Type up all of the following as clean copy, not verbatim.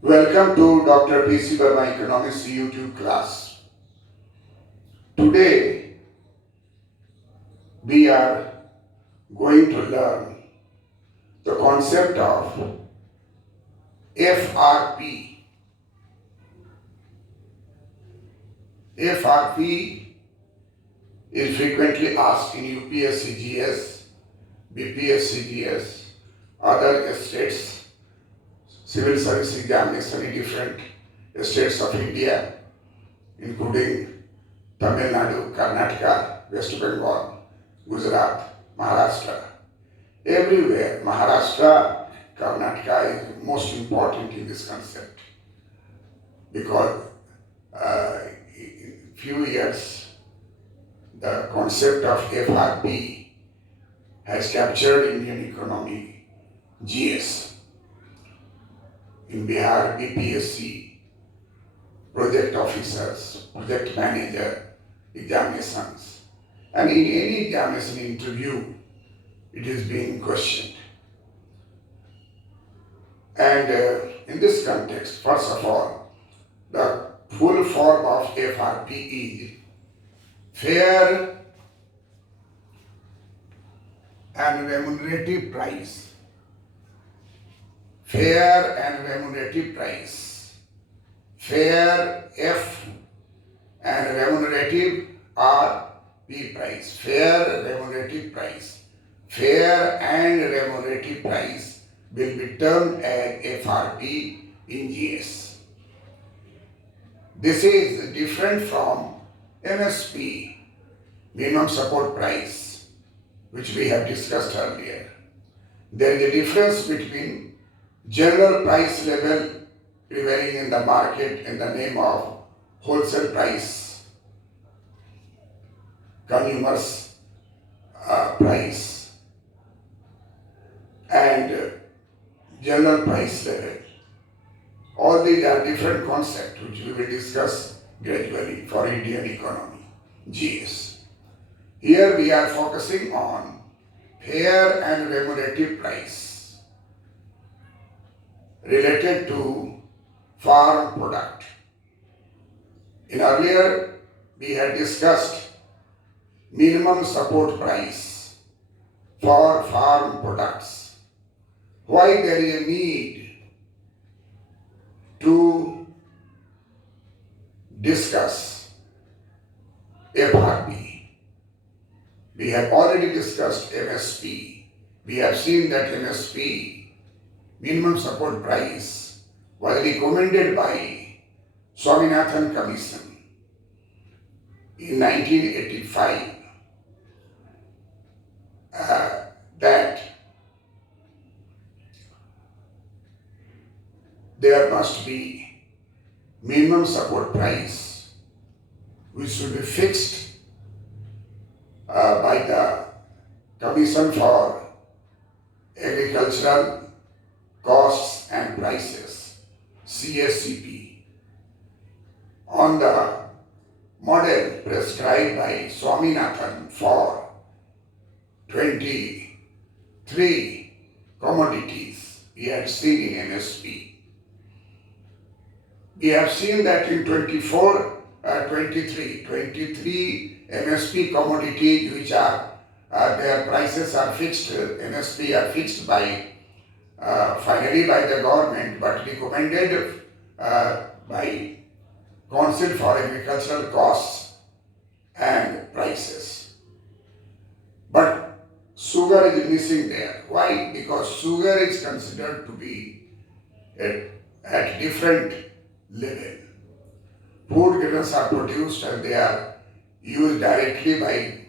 Welcome to Dr. P.C. Verma Economics YouTube class. Today we are going to learn the concept of FRP. FRP is frequently asked in UPSC GS, BPSC GS, other states, civil service examination in different states of India, including Tamil Nadu, Karnataka, West Bengal, Gujarat, Maharashtra. Everywhere, Maharashtra, Karnataka is most important in this concept because in few years the concept of FRP has captured Indian economy, GS. In Bihar, BPSC, project officers, project manager, examinations. And in any examination interview, it is being questioned. And in this context, first of all, the full form of FRP is fair and remunerative price. Fair and remunerative price. Fair F and remunerative R P price. Fair remunerative price. Fair and remunerative price will be termed as FRP in GS. This is different from MSP, minimum support price, which we have discussed earlier. There is a difference between general price level prevailing in the market in the name of wholesale price, consumers price, and general price level. All these are different concepts which we will discuss gradually for Indian economy, GS. Here we are focusing on fair and remunerative price related to farm product. In earlier we had discussed minimum support price for farm products. Why there is a need to discuss FRP. We have already discussed MSP. We have seen that MSP, minimum support price, was recommended by Swaminathan Commission in 1985 that there must be minimum support price which should be fixed by the Commission for Agricultural Costs and Prices, CSCP, on the model prescribed by Swaminathan for 23 commodities we had seen in MSP. We have seen that in 23 MSP commodities which are their prices are fixed, MSP are fixed by finally by the government but recommended by Council for Agricultural Costs and Prices. But sugar is missing there. Why? Because sugar is considered to be at different level. Food grains are produced and they are used directly by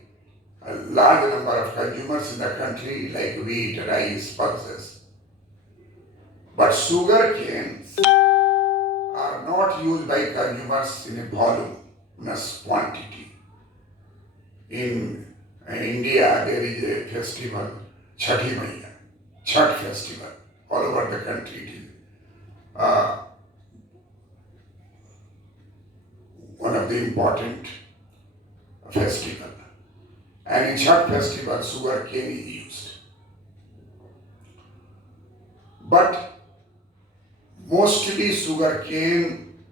a large number of consumers in the country like wheat, rice, pulses. But sugar canes are not used by consumers in a voluminous quantity. In India there is a festival, Chhathi Maiya, Chhat festival. All over the country it is one of the important festival. And in Chhat festival, sugar cane is used. But mostly sugar cane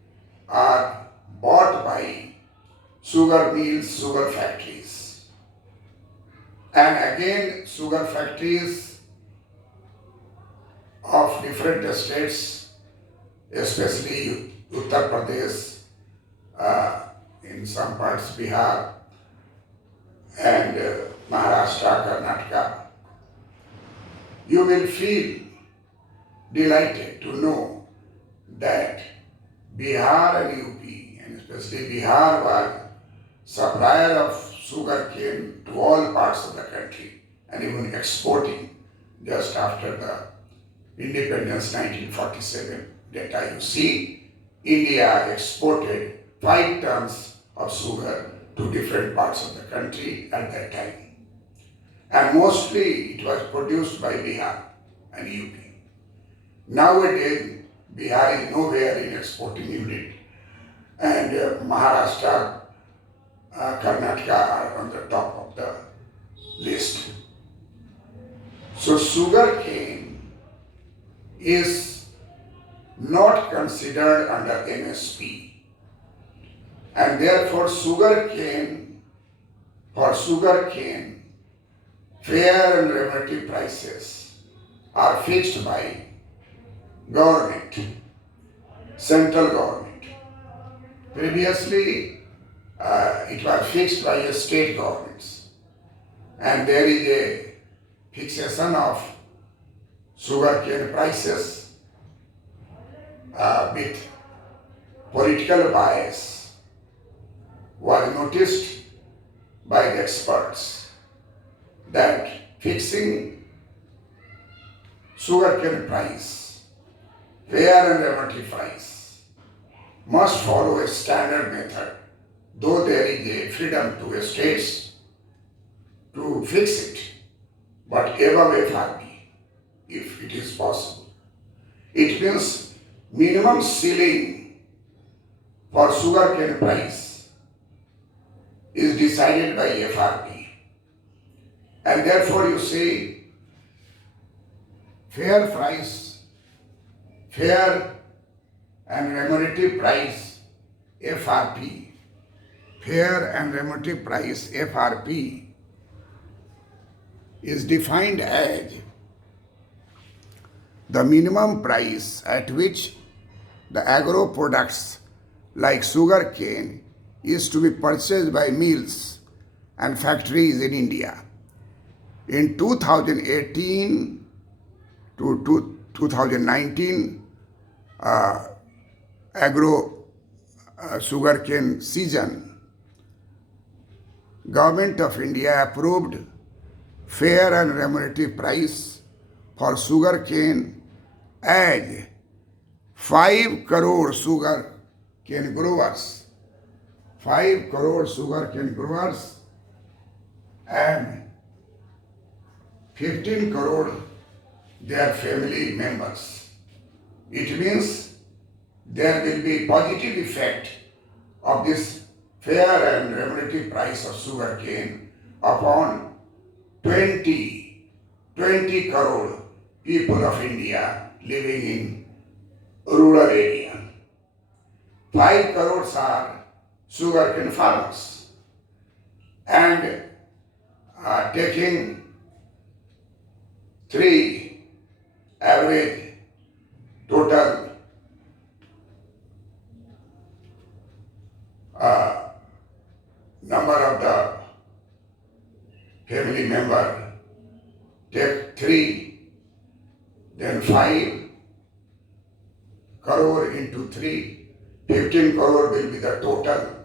are bought by sugar mills, sugar factories. And again, sugar factories of different states, especially Uttar Pradesh, in some parts Bihar, and Maharashtra, Karnataka, you will feel delighted to know that Bihar and UP, and especially Bihar, was supplier of sugar cane to all parts of the country and even exporting just after the independence 1947 data you see, India exported 5 tons of sugar to different parts of the country at that time. And mostly it was produced by Bihar and UP. Nowadays, Bihar is nowhere in exporting unit, and Maharashtra, Karnataka are on the top of the list. So sugar cane is not considered under MSP, and therefore sugar cane, fair and relative prices are fixed by government, central government. Previously, it was fixed by the state governments, and there is a fixation of sugar cane prices with political bias was noticed by the experts that fixing sugarcane price, fair and relative price, must follow a standard method, though there is a freedom to the states to fix it, but above FRP, if it is possible. It means minimum ceiling for sugarcane price is decided by FRP, and therefore you see fair and remunerative price FRP, fair and remunerative price FRP is defined as the minimum price at which the agro products like sugar cane is to be purchased by mills and factories in India. In 2018 to 2019 agro sugarcane season, Government of India approved fair and remunerative price for sugarcane as 5 crore sugarcane growers, 5 crore sugarcane growers and 15 crore their family members. It means there will be positive effect of this fair and remunerative price of sugarcane upon 20 crore people of India living in rural area. 5 crores are sugarcane farmers, and taking 3 average total number of the family member, take 3, then 5 crore into 3, 15 crore will be the total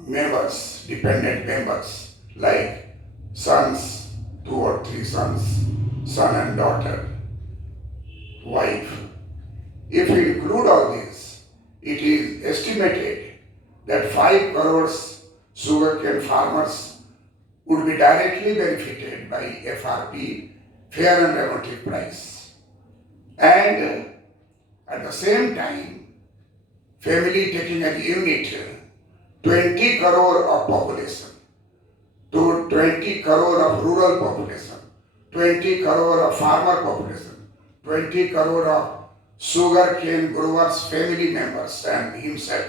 members, dependent members, like sons, 2 or 3 sons, son and daughter, wife. If we include all this, it is estimated that 5 crores sugarcane farmers would be directly benefited by FRP, fair and remunerative price. And at the same time, family taking as unit 20 crore of population to 20 crore of rural population, 20 crore of farmer population, 20 crore of sugarcane growers' family members and himself.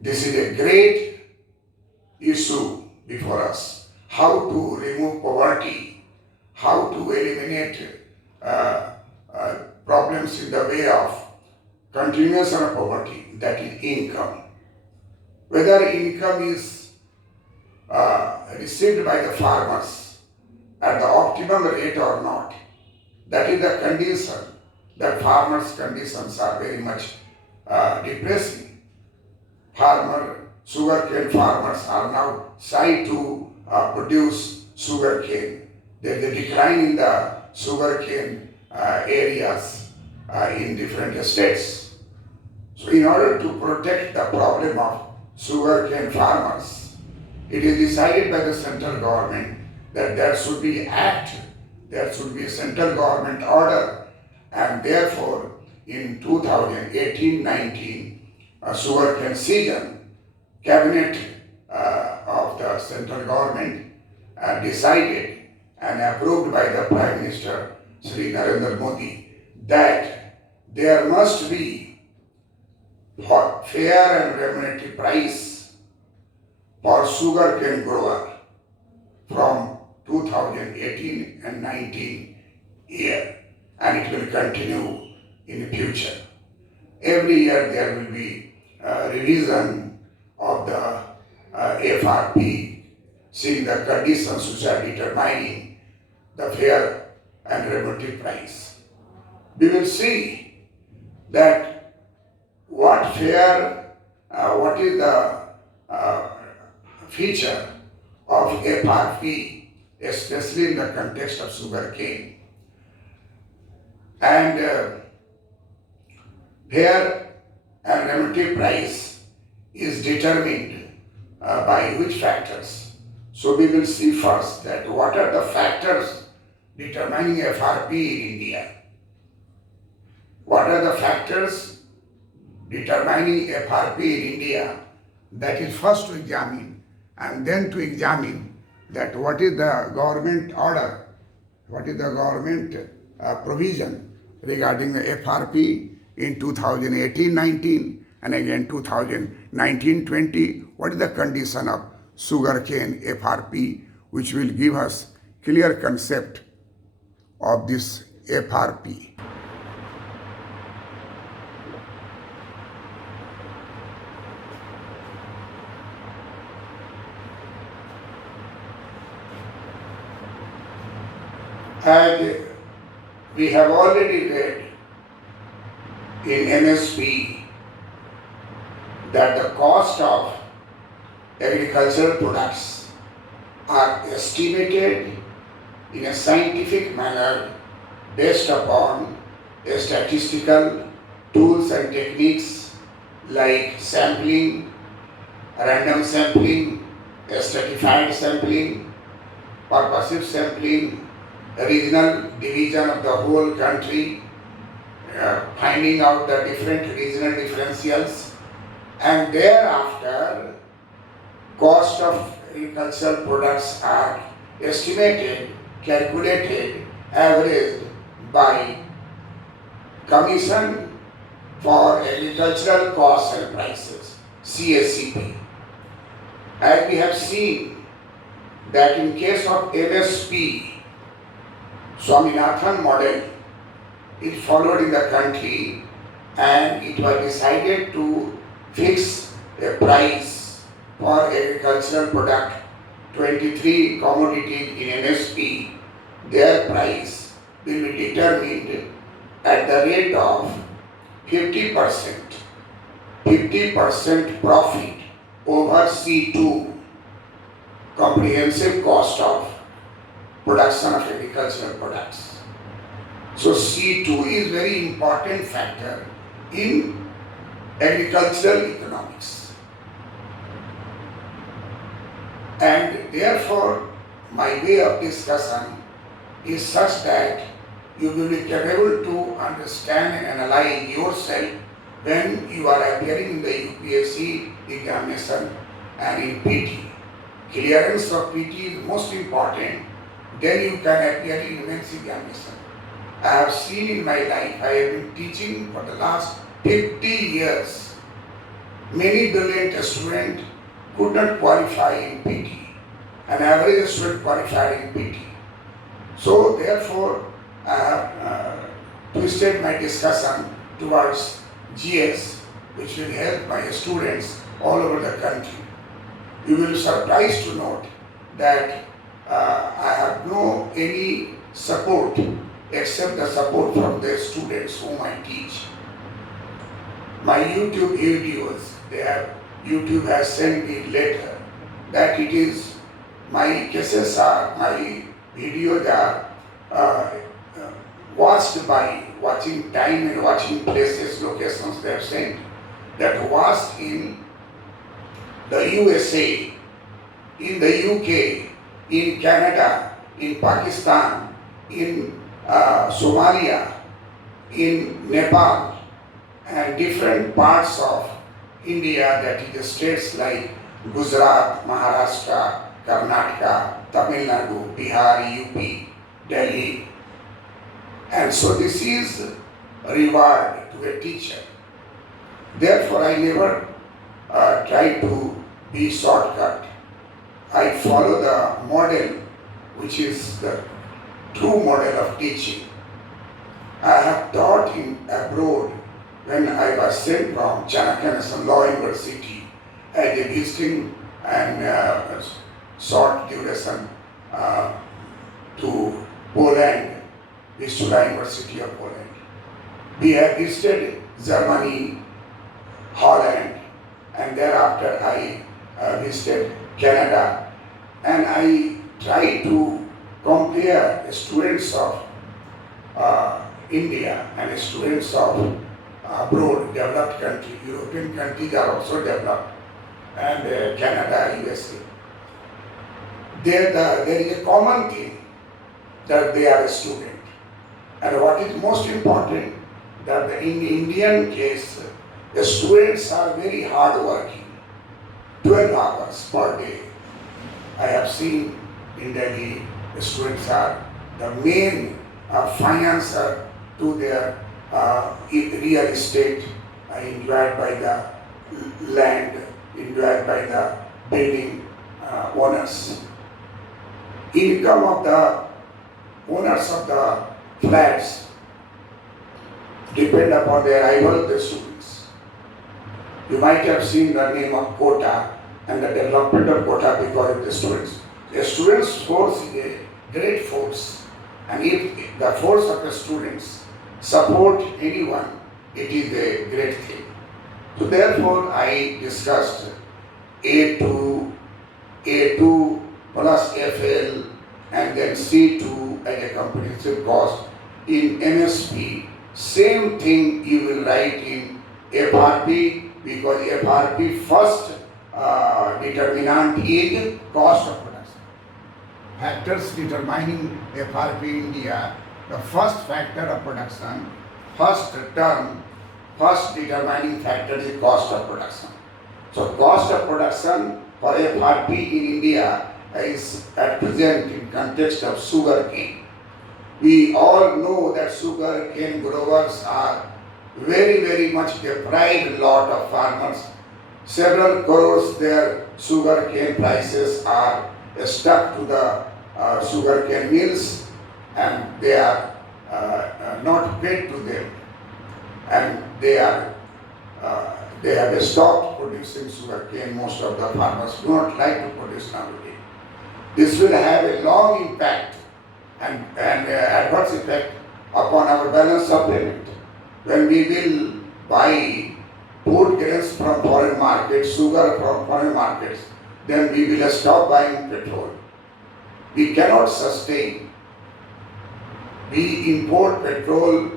This is a great issue before us. How to remove poverty, how to eliminate uh, problems in the way of continuation of poverty, that is income. Whether income is received by the farmers at the optimum rate or not, that is the condition. That farmers' conditions are very much depressing. Sugarcane farmers are now shy to produce sugarcane. There is a decline in the sugarcane areas in different states. So in order to protect the problem of sugarcane farmers, it is decided by the central government that there should be act, there should be a central government order, and therefore in 2018-19 sugarcane season, cabinet of the central government decided and approved by the Prime Minister Sri Narendra Modi that there must be fair and remunerative price for sugarcane grower from 2018 and 19 year, and it will continue in the future. Every year there will be revision of the FRP, seeing the conditions which are determining the fair and remunerative price. We will see that what is the feature of FRP, especially in the context of sugarcane. And fair and remunerative price is determined by which factors. So we will see first that what are the factors determining FRP in India. What are the factors determining FRP in India? That is first to examine, and then to examine that what is the government order, what is the government provision regarding the FRP in 2018-19 and again 2019-20. What is the condition of sugarcane FRP, which will give us clear concept of this FRP. And we have already read in MSP that the cost of agricultural products are estimated in a scientific manner based upon statistical tools and techniques like sampling, random sampling, stratified sampling, purposive sampling, regional division of the whole country, finding out the different regional differentials, and thereafter cost of agricultural products are estimated, calculated, averaged by Commission for Agricultural Costs and Prices, CACP. As we have seen that in case of MSP, Swaminathan model is followed in the country, and it was decided to fix a price for agricultural product, 23 commodities in MSP. Their price will be determined at the rate of 50% profit over C2, comprehensive cost of production of agricultural products. So C2 is very important factor in agricultural economics. And therefore, my way of discussion is such that you will be capable to understand and analyze yourself when you are appearing in the UPSC examination and in PT. Clearance of PT is most important. Then you can appear in men's examination. I have seen in my life. I have been teaching for the last 50 years. Many brilliant students could not qualify in PT. An average student qualified in PT. So therefore, I have twisted my discussion towards GS, which will help my students all over the country. You will be surprised to note that I have no any support except the support from the students whom I teach. My YouTube videos, YouTube has sent me letter that it is my cases are, my videos are watched by watching time and watching places, locations they have sent, that watched in the USA, in the UK, in Canada, in Pakistan, in Somalia, in Nepal, and different parts of India, that is states like Gujarat, Maharashtra, Karnataka, Tamil Nadu, Bihar, UP, Delhi. And so this is a reward to a teacher. Therefore, I never try to be shortcut. I follow the model which is the true model of teaching. I have taught in abroad when I was sent from Chanakya National Law University as a visiting and short duration to Poland, Vistula University of Poland. We have visited Germany, Holland, and thereafter I visited Canada, and I try to compare students of India and students of abroad, developed country. European countries are also developed, and Canada, USA. There is a common thing that they are a student. And what is most important, that in the Indian case, the students are very hardworking, 12 hours per day. I have seen in Delhi, the students are the main financer to their real estate, enjoyed by the land, enjoyed by the building owners. Income of the owners of the flats depend upon the arrival of the students. You might have seen the name of Kota and the development of Kota because of the students. The students' force is a great force, and if the force of the students support anyone, it is a great thing. So therefore, I discussed A2 plus FL and then C2 as a comprehensive cost. In MSP, same thing you will write in FRP, because FRP first determinant is cost of production. Factors determining FRP in India, the first factor of production, first term, first determining factor is cost of production. So cost of production for FRP in India is at present in context of sugar cane. We all know that sugar cane growers are very much deprived lot of farmers. Several crores their sugar cane prices are stuck to the sugar cane mills, and they are not paid to them, and they have stopped producing sugar cane. Most of the farmers do not like to produce nowadays. This will have a long impact and adverse effect upon our balance of payment. When we will buy food grains from foreign markets, sugar from foreign markets, then we will stop buying petrol. We cannot sustain. We import petrol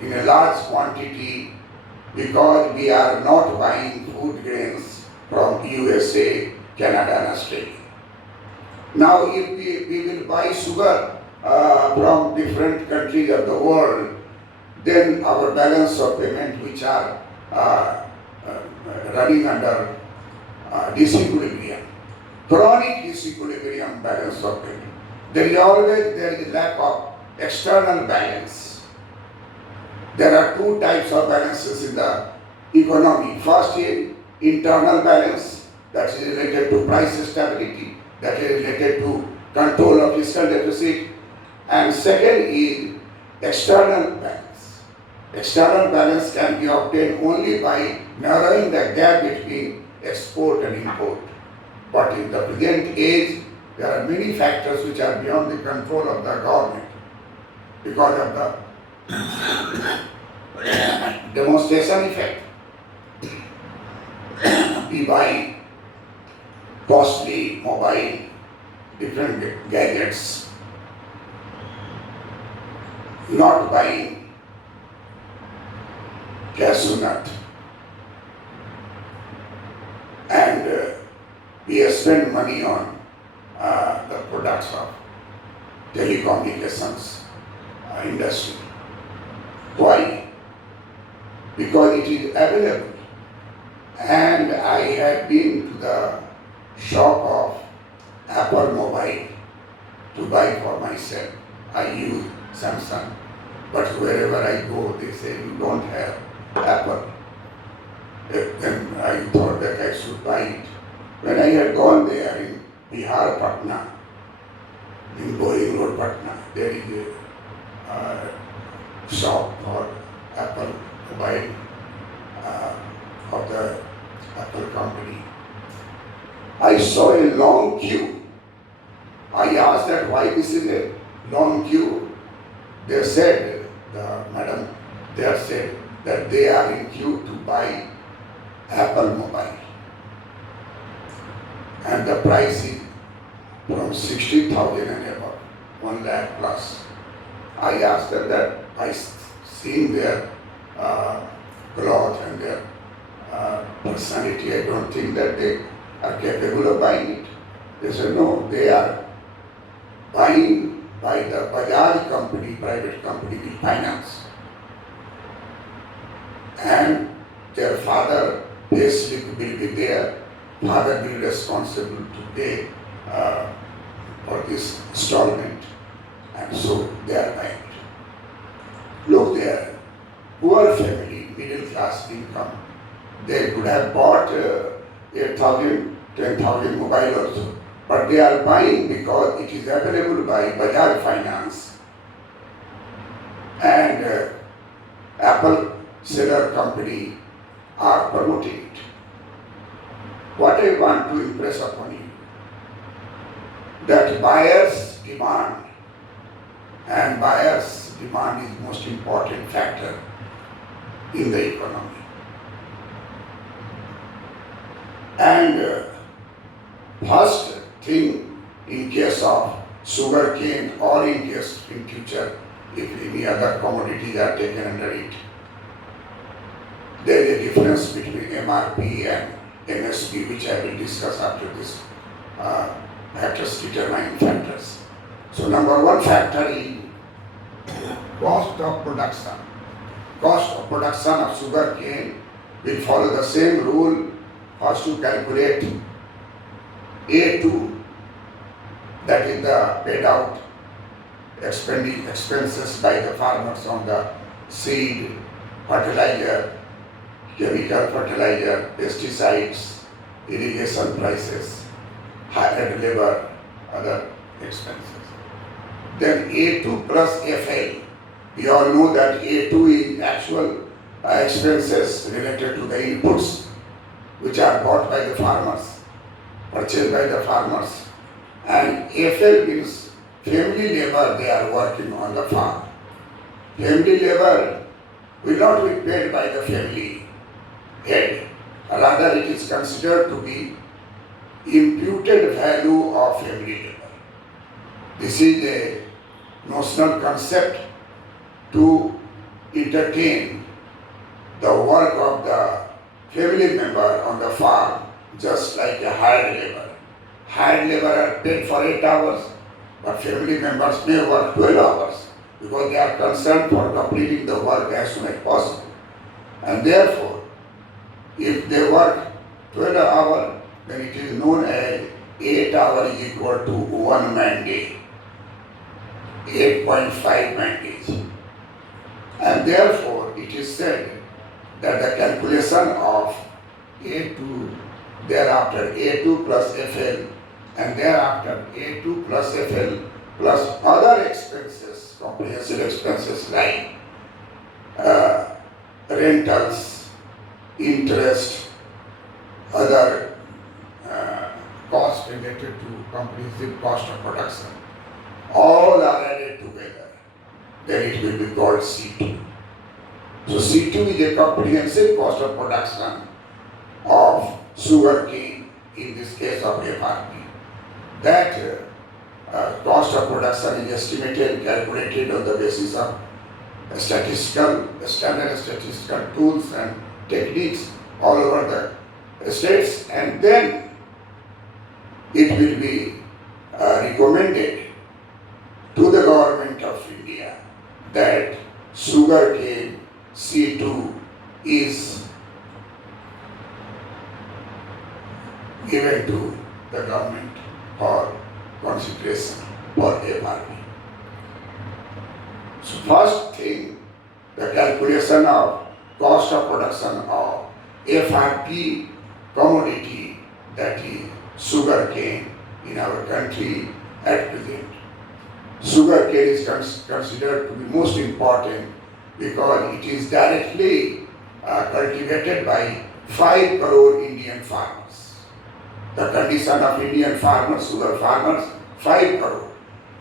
in a large quantity because we are not buying food grains from USA, Canada and Australia. Now if we will buy sugar from different countries of the world, then our balance of payment, which are running under disequilibrium, chronic disequilibrium balance of payment. There is a lack of external balance. There are two types of balances in the economy. First is internal balance, that is related to price stability, that is related to control of fiscal deficit, and second is external balance. External balance can be obtained only by narrowing the gap between export and import. But in the present age, there are many factors which are beyond the control of the government because of the demonstration effect. We buy costly mobile, different gadgets, not buying cashew nut, and we spend money on the products of telecommunications industry. Why? Because it is available. And I have been to the shop of Apple Mobile to buy for myself. I use Samsung, but wherever I go, they say you don't have Apple. Then I thought that I should buy it. When I had gone there in Bihar, Patna, in Boeing Road, Patna, there is a shop for Apple Mobile of the Apple company. I saw a long queue. I asked that why this is a long queue. They said, the madam there said that they are in queue to buy Apple Mobile. And the price is from 60,000 and above, 1 lakh plus. I asked them that by seeing their cloth and their personality, I don't think that they are capable of buying it. They said, no, they are buying by the Bajaj company, private company with finance. And their father payslip will be there. Father will be responsible to pay for this installment. And so they are buying it. Look there, poor family, middle class income. They could have bought 8,000, 10,000 mobile also. But they are buying because it is available by Bajaj Finance. And Apple seller company are promoting it. What I want to impress upon you, that buyers demand, and buyers demand is most important factor in the economy. And first thing, in case of sugar cane or in case in future, if any other commodities are taken under it, there is a difference between MRP and MSP, which I will discuss after this factors, determining factors. So number one factor is cost of production. Cost of production of sugar cane will follow the same rule. First to calculate A2, that is the paid out expenses by the farmers on the seed, fertilizer, chemical fertilizer, pesticides, irrigation prices, hired labor, other expenses. Then A2 plus FL. We all know that A2 is actual expenses related to the inputs which are bought by the farmers, purchased by the farmers. And FL means family labor they are working on the farm. Family labor will not be paid by the family head. Rather, it is considered to be imputed value of family labor. This is a notional concept to entertain the work of the family member on the farm, just like a hired labor. Hired labor are paid for 8 hours, but family members may work 12 hours because they are concerned for completing the work as soon as possible. And therefore, if they work 12 hours, then it is known as 8 hours is equal to 1 man day. 8.5 mandate. And therefore, it is said that the calculation of A2, thereafter A2 plus FL, and thereafter A2 plus FL plus other expenses, comprehensive expenses like rentals, interest, other costs related to comprehensive cost of production, all are added together. Then it will be called C2. So C2 is a comprehensive cost of production of sugarcane, in this case of FRP. That cost of production is estimated and calculated on the basis of standard statistical tools and techniques all over the states, and then it will be recommended to the government of India that sugarcane C2 is given to the government for consideration for FRP. So first thing, the calculation of cost of production of FRP commodity, that is sugarcane in our country at present. Sugarcane is considered to be most important because it is directly cultivated by 5 crore Indian farmers. The condition of Indian farmers, sugar farmers, 5 crore.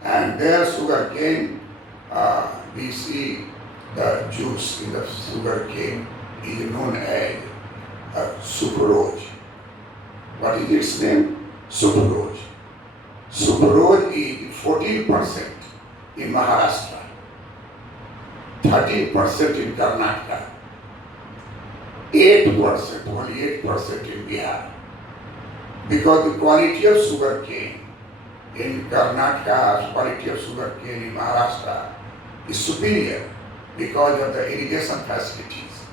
And their sugarcane, we see the juice in the sugarcane is known as sucrose. What is its name? Sucrose. Sucrose is 14% in Maharashtra, 13% in Karnataka, 8%, only 8% in Bihar. Because the quality of sugarcane in Karnataka, quality of sugarcane in Maharashtra is superior because of the irrigation facilities.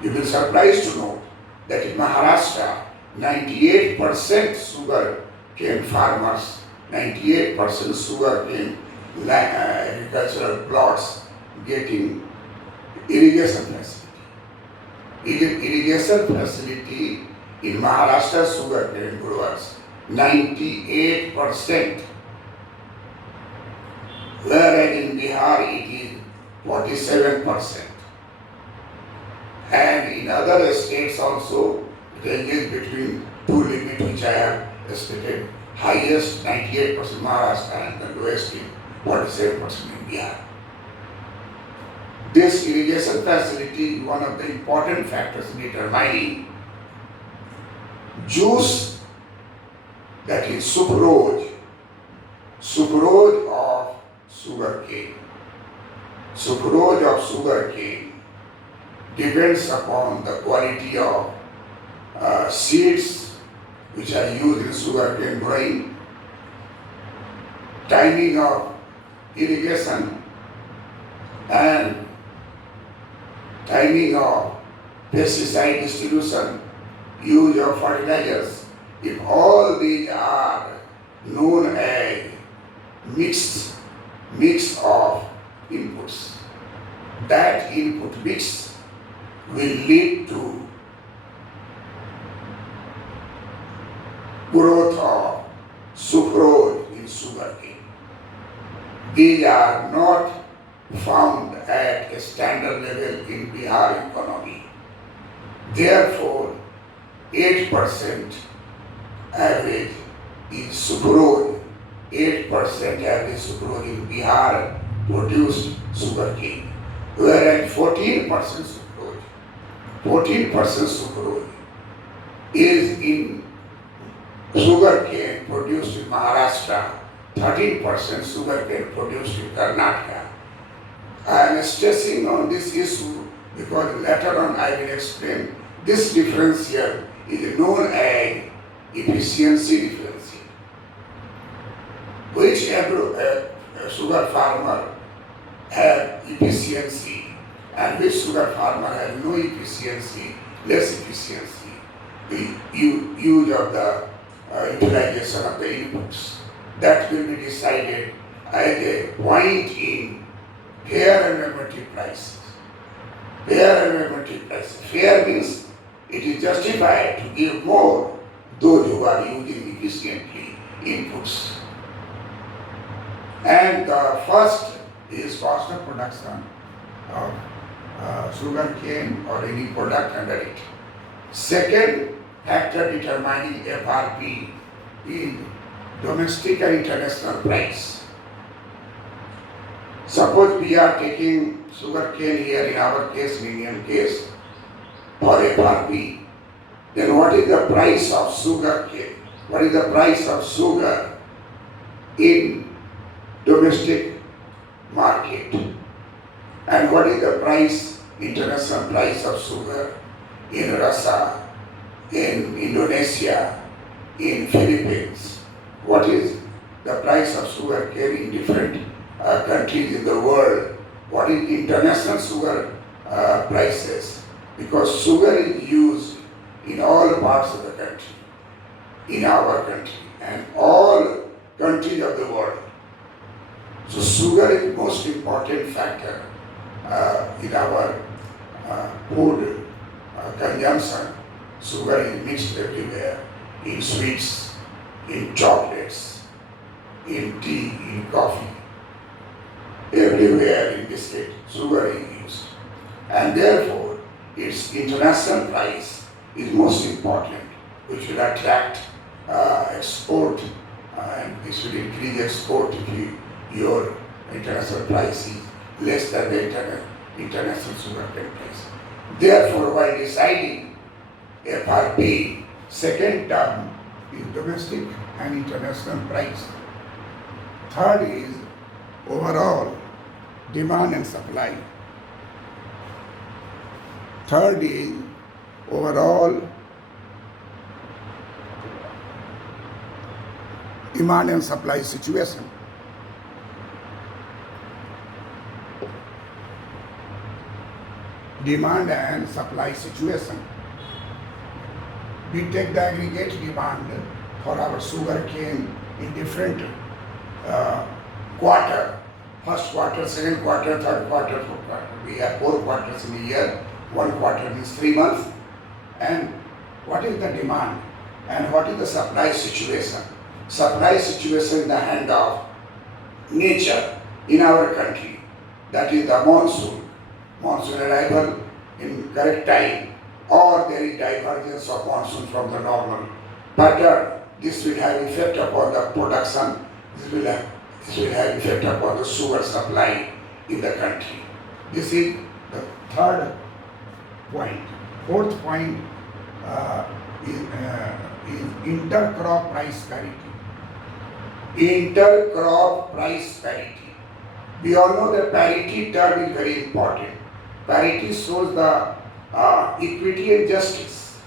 You will be surprised to know that in Maharashtra, 98% sugarcane farmers, 98% sugarcane agricultural plots getting irrigation facility. Irrigation facility in Maharashtra sugarcane growers, 98%. Whereas in Bihar it is 47%. And in other states also ranges between two limits which I have stated. Highest 98% Maharashtra and the lowest is 47% in Bihar. This irrigation facility is one of the important factors in determining juice, that is sucrose of sugarcane. Sucrose of sugarcane depends upon the quality of seeds which are used in sugarcane growing, timing of irrigation, and timing of pesticide distribution, use of fertilizers. If all these are known as mix of inputs, that input mix will lead to growth of sucrose in sugarcane. These are not found at a standard level in Bihar economy. Therefore, 8% average is sucrose, 8% average sucrose in Bihar produced sugarcane, whereas 14% sucrose is in sugarcane produced in Maharashtra, 13% sugarcane produced in Karnataka. I am stressing on this issue because later on I will explain this differential is known as efficiency differential. Which sugar farmer have efficiency and which sugar farmer have no efficiency, less efficiency, the use of the utilization of the inputs. That will be decided as a point in fair and normative prices. Fair and normative prices. Fair means it is justified to give more those who are using efficiently inputs. And the first is cost of production of sugar cane or any product under it. Second factor determining FRP is domestic and international price. Suppose we are taking sugar cane here in our case, in Indian case, for FRP, then what is the price of sugar cane? What is the price of sugar in domestic market? And what is the price, international price of sugar in Russia, in Indonesia, in Philippines? What is the price of sugar cane in different countries in the world? What is international sugar prices? Because sugar is used in all parts of the country, in our country, and all countries of the world. So sugar is most important factor in our food consumption. Sugar is mixed everywhere, in sweets, in chocolates, in tea, in coffee. Everywhere in biscuit, sugar is used. And therefore, its international price is most important, which will attract export, and this will increase export if your international price is less than the international sugar cane price. Therefore, while deciding FRP, second term is domestic and international price. Third is overall demand and supply. Third is overall demand and supply situation. Demand and supply situation. We take the aggregate demand for our sugar cane in different quarter. First quarter, second quarter, third quarter, fourth quarter. We have 4 quarters in a year. 1 quarter means 3 months. And what is the demand and what is the supply situation? Supply situation in the hand of nature in our country. That is the monsoon. Monsoon arrival in correct time, or there is divergence of monsoon from the normal pattern. This will have effect upon the production. This will have effect upon the sugar supply in the country. This is the third point. Fourth point is intercrop price parity. Intercrop price parity. We all know that parity term is very important. Parity shows the equity and justice.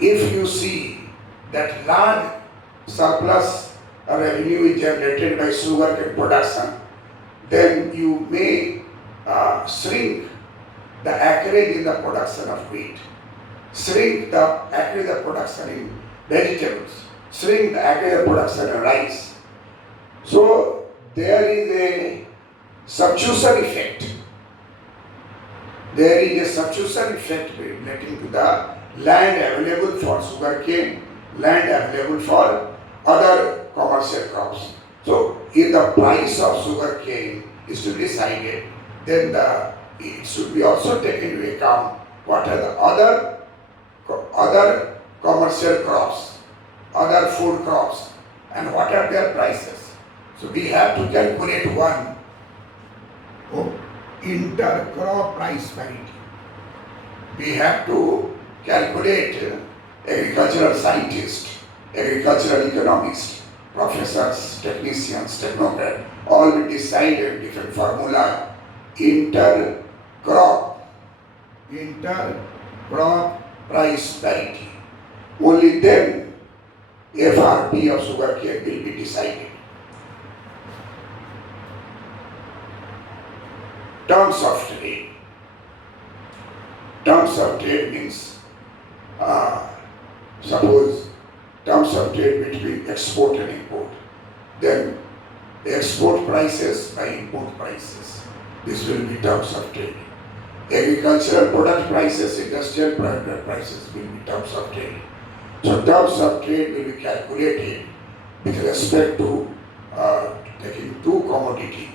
If you see that large surplus revenue is generated by sugar cane production, then you may shrink the acreage in the production of wheat, shrink the acreage of production in vegetables, shrink the acreage of production in rice. So there is a substitution effect. There is a substitution effect relating to the land available for sugarcane, land available for other commercial crops. So if the price of sugarcane is to be decided, then it should be also taken into account what are the other commercial crops, other food crops, and what are their prices. So we have to calculate one intercrop price parity. We have to calculate agricultural scientists, agricultural economists, professors, technicians, technocrats, all will decide a different formula. Intercrop price parity. Only then FRP of sugarcane will be decided. Terms of trade. Terms of trade means, suppose terms of trade between export and import. Then export prices by import prices. This will be terms of trade. Agricultural product prices, industrial product prices will be terms of trade. So terms of trade will be calculated with respect to taking two commodity.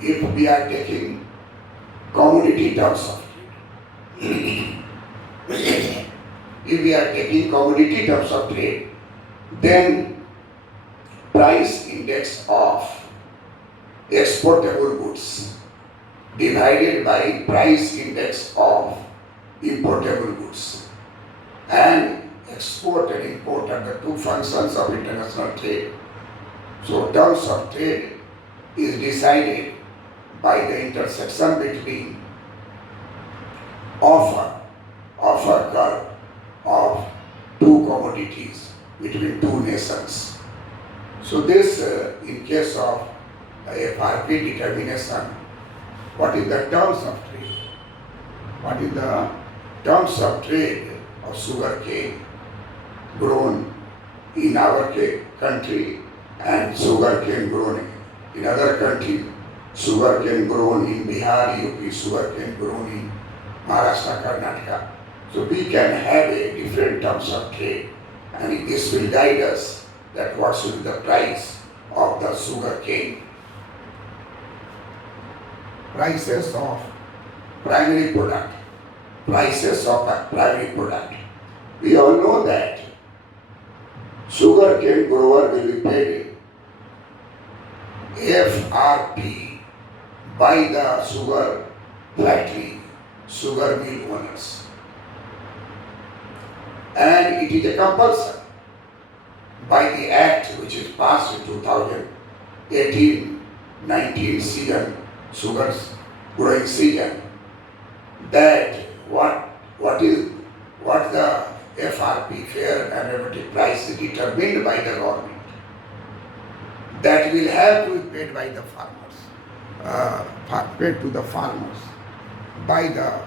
If we are taking commodity terms of trade, if we are taking commodity terms of trade, then price index of exportable goods divided by price index of importable goods. And export and import are the two functions of international trade. So terms of trade is decided by the intersection between offer curve of two commodities between two nations. So this in case of FRP determination, what is the terms of trade? What is the terms of trade of sugar cane grown in our country and sugar cane grown in other country, sugar cane grown in Bihar, UP, sugar cane grown in Maharashtra, Karnataka. So we can have a different terms of trade, and this will guide us that what should be the price of the sugar cane. Prices of primary product. Prices of a primary product. We all know that sugar cane grower will be paid FRP by the sugar factory, sugar mill owners. And it is a compulsion by the act which is passed in 2018-19 season, sugar growing season, that what the FRP, fair and remunerative price, is determined by the government. That will have to be paid by the farmers, paid to the farmers by the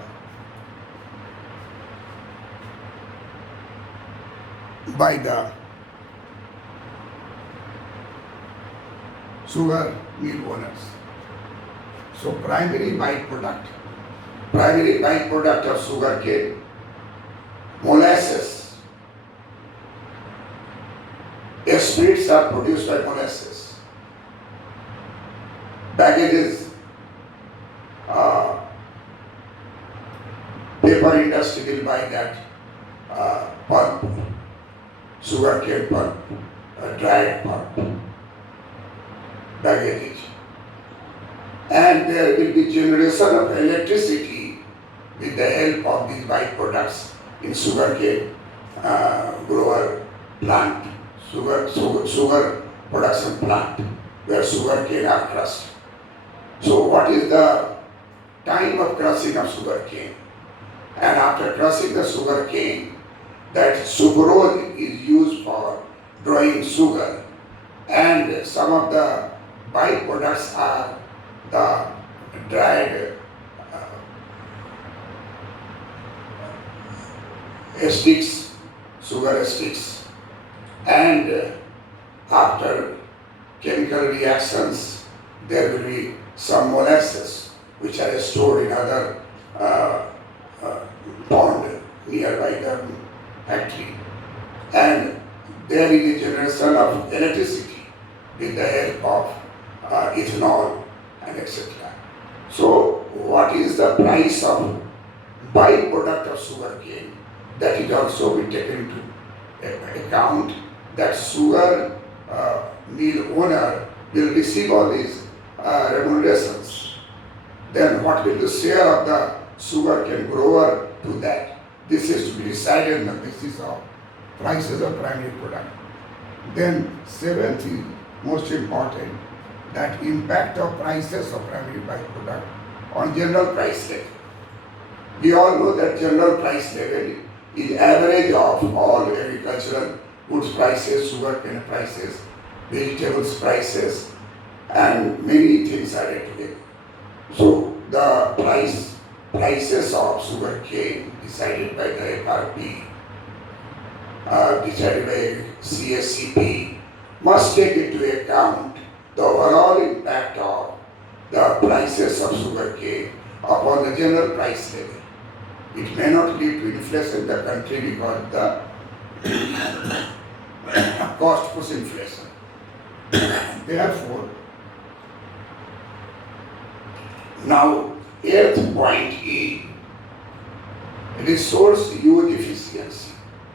sugar mill owners. So primary byproduct of sugar cane, molasses. Spirits are produced by molasses. Baggages, paper industry will buy that pulp, sugar cane pulp, dried pulp, baggages. And there will be generation of electricity with the help of these byproducts in sugarcane grower plant, sugar production plant, where sugarcane are crushed. So what is the time of crushing of sugarcane? And after crushing the sugarcane, that sucrose is used for drying sugar, and some of the byproducts are the dried sticks, sugar sticks, and after chemical reactions there will be some molasses which are stored in other pond nearby the factory, and there is a generation of electricity with the help of ethanol and etc. So what is the price of byproduct of sugarcane? That is also be taken into account, that sugar mill owner will receive all these remunerations. Then what will the share of the sugarcane grower to that? This is to be decided on the basis of prices of primary product. Then seventh is most important, that impact of prices of primary byproduct on general price level. We all know that general price level is average of all agricultural goods prices, sugarcane prices, vegetables prices, and many things are together. So the prices of sugarcane decided by the FRP, decided by CSCP, must take into account the overall impact of the prices of sugar cane upon the general price level. It may not lead to inflation in the country because the cost push inflation. Therefore, now eighth point is resource use